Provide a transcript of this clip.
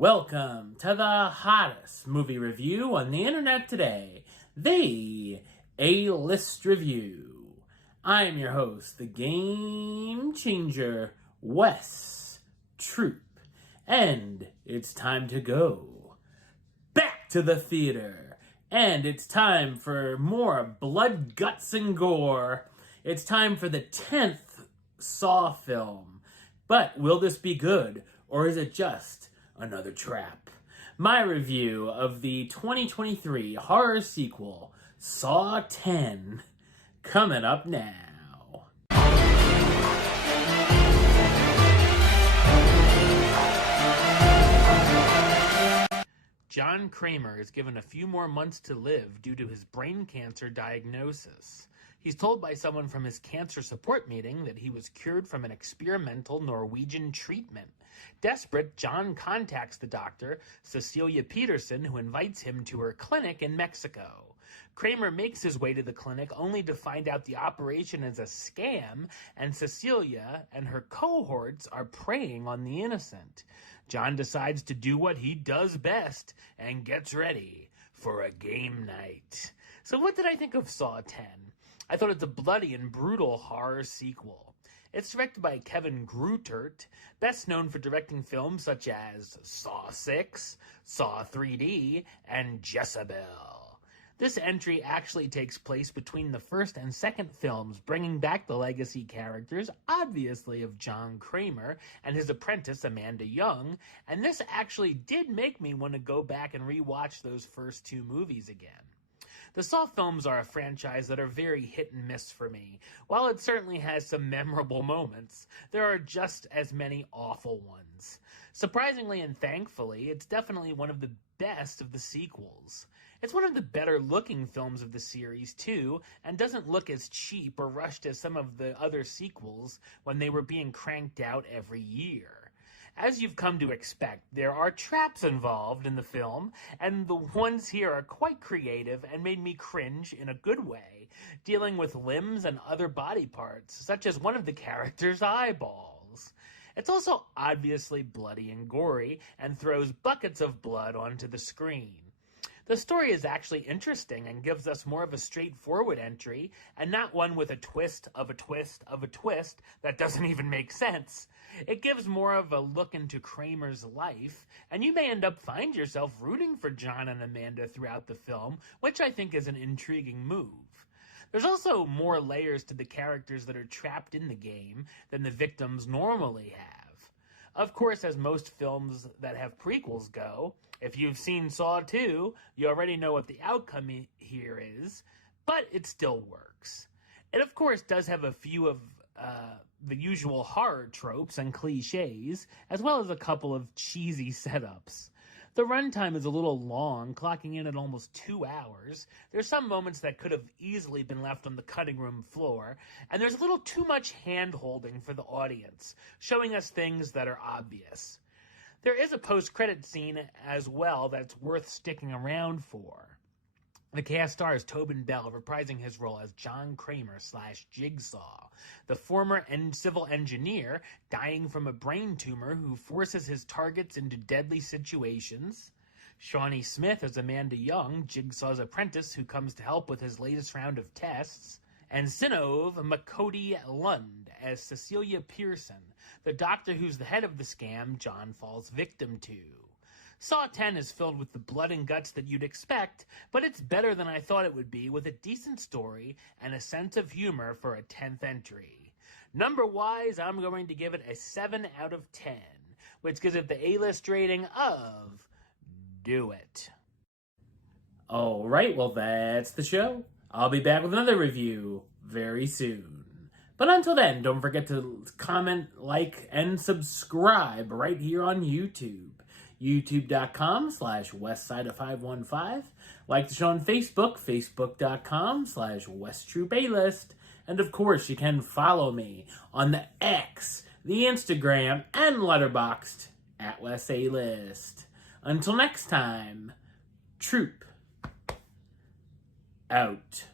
Welcome to the hottest movie review on the internet today, the A-List Review. I'm your host, the Game Changer, Wes Troop, and it's time to go back to the theater, and it's time for more blood, guts, and gore. It's time for the 10th Saw film. But will this be good, or is it just another trap? My review of the 2023 horror sequel, Saw 10, coming up now. John Kramer is given a few more months to live due to his brain cancer diagnosis. He's told by someone from his cancer support meeting that he was cured from an experimental Norwegian treatment. Desperate, John contacts the doctor, Cecilia Peterson, who invites him to her clinic in Mexico. Kramer makes his way to the clinic only to find out the operation is a scam, and Cecilia and her cohorts are preying on the innocent. John decides to do what he does best and gets ready for a game night. So what did I think of Saw 10? I thought it's a bloody and brutal horror sequel. It's directed by Kevin Greutert, best known for directing films such as Saw 6, Saw 3D, and Jezebel. This entry actually takes place between the first and second films, bringing back the legacy characters, obviously, of John Kramer and his apprentice Amanda Young, and this actually did make me want to go back and rewatch those first two movies again. The Saw films are a franchise that are very hit and miss for me. While it certainly has some memorable moments, there are just as many awful ones. Surprisingly and thankfully, it's definitely one of the best of the sequels. It's one of the better looking films of the series too, and doesn't look as cheap or rushed as some of the other sequels when they were being cranked out every year. As you've come to expect, there are traps involved in the film, and the ones here are quite creative and made me cringe in a good way, dealing with limbs and other body parts, such as one of the characters' eyeballs. It's also obviously bloody and gory, and throws buckets of blood onto the screen. The story is actually interesting and gives us more of a straightforward entry, and not one with a twist of a twist of a twist that doesn't even make sense. It gives more of a look into Kramer's life, and you may end up find yourself rooting for John and Amanda throughout the film, which I think is an intriguing move. There's also more layers to the characters that are trapped in the game than the victims normally have. Of course, as most films that have prequels go, if you've seen Saw 2, you already know what the outcome here is, but it still works. It, of course, does have a few of the usual horror tropes and cliches, as well as a couple of cheesy setups. The runtime is a little long, clocking in at almost 2 hours. There's some moments that could have easily been left on the cutting room floor, and there's a little too much hand-holding for the audience, showing us things that are obvious. There is a post-credit scene as well that's worth sticking around for. The cast stars Tobin Bell reprising his role as John Kramer / Jigsaw, the former civil engineer dying from a brain tumor who forces his targets into deadly situations. Shawnee Smith as Amanda Young, Jigsaw's apprentice who comes to help with his latest round of tests. And Sinov Makodi Lund as Cecilia Pearson, the doctor who's the head of the scam John falls victim to. Saw 10 is filled with the blood and guts that you'd expect, but it's better than I thought it would be, with a decent story and a sense of humor for a 10th entry. Number-wise, I'm going to give it a 7 out of 10, which gives it the A-list rating of Do It. Alright, well that's the show. I'll be back with another review very soon. But until then, don't forget to comment, like, and subscribe right here on YouTube. youtube.com/westside515. Like the show on Facebook, facebook.com/WesTroopAlist. And of course, you can follow me on the X, the Instagram, and Letterboxd at WesAlist. Until next time, Troop out.